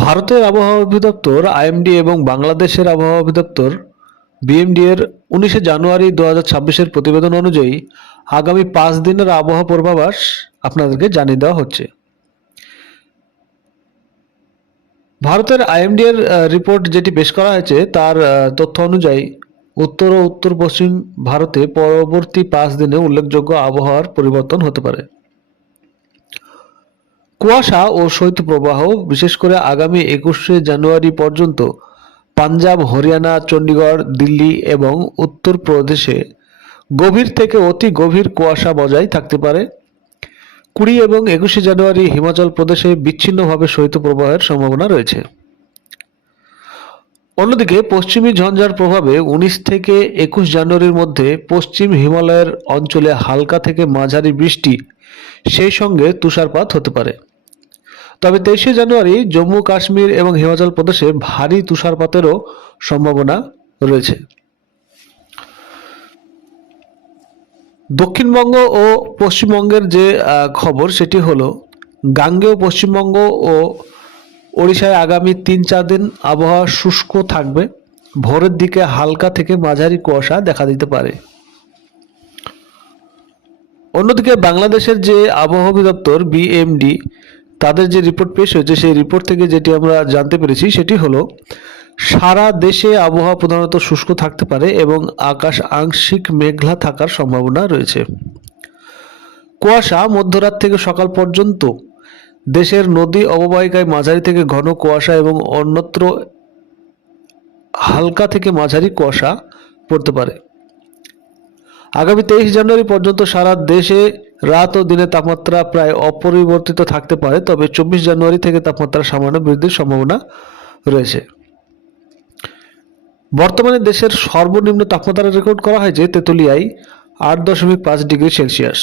ভারতের আবহাওয়া অধিদপ্তর আইএমডি এবং বাংলাদেশের আবহাওয়া অধিদপ্তর বিএমডি এর 19শে জানুয়ারি 2026-এর প্রতিবেদন অনুযায়ী আগামী 5 দিনের আবহাওয়া পূর্বাভাস আপনাদেরকে জানিয়ে দেওয়া হচ্ছে। ভারতের আইএমডি এর রিপোর্ট যেটি পেশ করা হয়েছে তার তথ্য অনুযায়ী উত্তর ও উত্তর পশ্চিম ভারতে পরবর্তী 5 দিনে উল্লেখযোগ্য আবহাওয়ার পরিবর্তন হতে পারে। কুয়াশা ও শৈত্যপ্রবাহ বিশেষ করে আগামী 21শে জানুয়ারি পর্যন্ত পাঞ্জাব, হরিয়ানা, চণ্ডীগড়, দিল্লি এবং উত্তরপ্রদেশে গভীর থেকে অতি গভীর কুয়াশা বজায় থাকতে পারে। 20 এবং 21শে জানুয়ারি হিমাচল প্রদেশে বিচ্ছিন্নভাবে শৈত্যপ্রবাহের সম্ভাবনা রয়েছে। অন্যদিকে পশ্চিমী ঝঞ্ঝার প্রভাবে 19 থেকে 21 জানুয়ারির মধ্যে পশ্চিম হিমালয়ের অঞ্চলে হালকা থেকে মাঝারি বৃষ্টি সেই সঙ্গে তুষারপাত হতে পারে। তবে 23শে জানুয়ারি জম্মু কাশ্মীর এবং হিমাচল প্রদেশে ভারী তুষারপাতেরও সম্ভাবনা রয়েছে। দক্ষিণবঙ্গ ও পশ্চিমবঙ্গের যে খবর সেটি হলো, গাঙ্গেয় পশ্চিমবঙ্গ ও ওড়িশায় আগামী 3-4 দিন আবহাওয়া শুষ্ক থাকবে। ভোরের দিকে হালকা থেকে মাঝারি কুয়াশা দেখা দিতে পারে। অন্যদিকে বাংলাদেশের যে আবহাওয়া অধিদপ্তর বিএমডি তাদের যে রিপোর্ট পেশ হয়েছে সেই রিপোর্ট থেকে যেটি আমরা জানতে পেরেছি সেটি হলো, সারা দেশে আবহাওয়া প্রধানত শুষ্ক থাকতে পারে এবং আকাশ আংশিক মেঘলা থাকার সম্ভাবনা রয়েছে। কুয়াশা মধ্যরাত থেকে সকাল পর্যন্ত দেশের নদী অববাহিকায় মাঝারি থেকে ঘন কুয়াশা এবং অন্যত্র হালকা থেকে মাঝারি কুয়াশা পড়তে পারে। আগামী 23 জানুয়ারি পর্যন্ত সারা দেশে রাত ও দিনের তাপমাত্রা প্রায় অপরিবর্তিত থাকতে পারে, তবে 24 জানুয়ারি থেকে তাপমাত্রা সামান্য বৃদ্ধির সম্ভাবনা রয়েছে। বর্তমানে দেশের সর্বনিম্ন তাপমাত্রা রেকর্ড করা হয়েছে তেঁতুলিয়ায় 8.5 ডিগ্রি সেলসিয়াস।